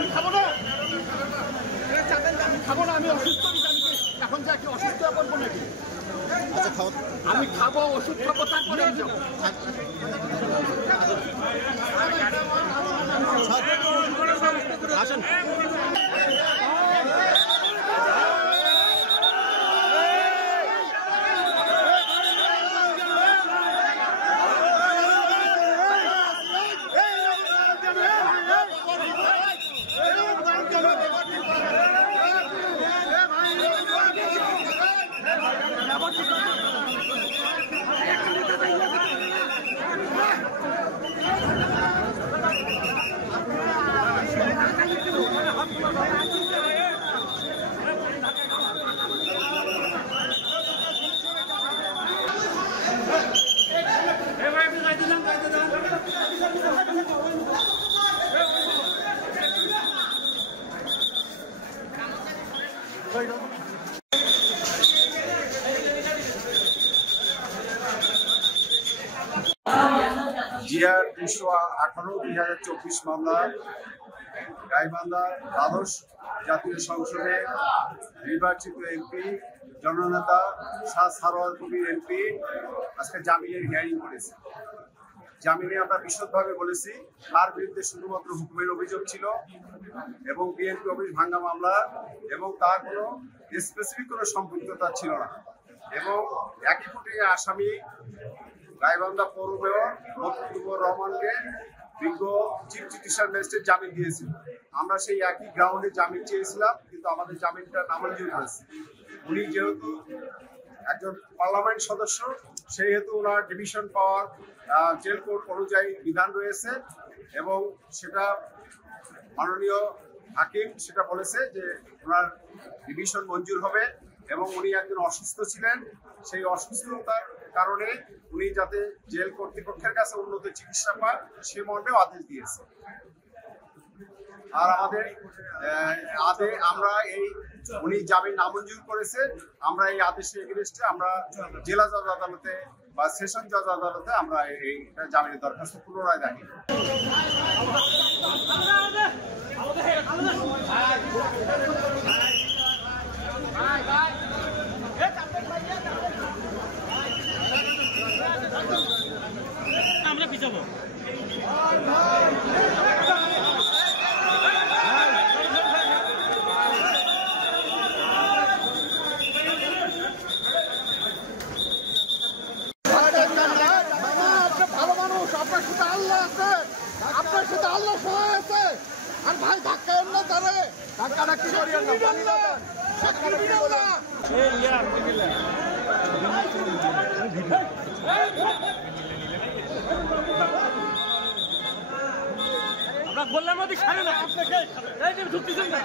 আমি খাবো না, খাবো না, আমি অসুস্থ, এখন যা কি অসুস্থ করবো নাকি? আমি খাবো, ওষুধ খাবো, তারপরে আসেন। জিআর 218/2024 মামলা গাইবান্ধা দ্বাদশ জাতীয় সংসদে নির্বাচিত এমপি জননেতা শাহ সারোয়ার কবির এমপি আজকে জামিনের হিয়ারিং করেছে। জামিনে আমরা বিশদভাবে বলেছি তার বিরুদ্ধে শুধুমাত্র হুকুমের অভিযোগ ছিল এবং বিএনপি অফিস ভাঙ্গা মামলা এবং তার কোনো স্পেসিফিক কোনো সম্পৃক্ততা ছিল না এবং একই ফুটিয়ে আসামি গাইবান্ধা পৌর মেয়র মতিউর রহমানকে বিজ্ঞ চিফ জুডিশিয়াল ম্যাজিস্ট্রেট জামিন দিয়েছিল। আমরা সেই একই গ্রাউন্ডে জামিন চেয়েছিলাম, কিন্তু আমাদের জামিনটা নামঞ্জুর হয়েছে। উনি যেহেতু একজন পার্লামেন্ট সদস্য, সেহেতু ওনার ডিভিশন পাওয়ার জেল কোড অনুযায়ী বিধান রয়েছে এবং সেটা মাননীয় হাকিম সেটা বলেছে যে ওনার ডিভিশন মঞ্জুর হবে এবং উনি একজন অসুস্থ ছিলেন, সেই অসুস্থতার কারণে উনি যাতে জেল কর্তৃপক্ষের কাছে উন্নত চিকিৎসা পান সে মর্মেও আদেশ দিয়েছে। আর আমাদের আমরা এই উনি জামিন নামঞ্জুর করেছে, আমরা এই আদেশের এগেইনস্টে আমরা জেলা জজ আদালতে বা সেশন জজ আদালতে আমরা এই জামিনের দরখাস্ত পুনরায় দাখিল। আমরা পিছাবো। ভালো মানুষ, আপনার সাথে আল্লাহ আছে, আপনার সাথে আল্লাহ সহায় আছে। আর ভাই ধাক্কা না, তারে ধাক্কা ধাক্কি করিয়েন না, আমরা বললাম সাড়ে না আপনাকে ঢুকতেছেন না।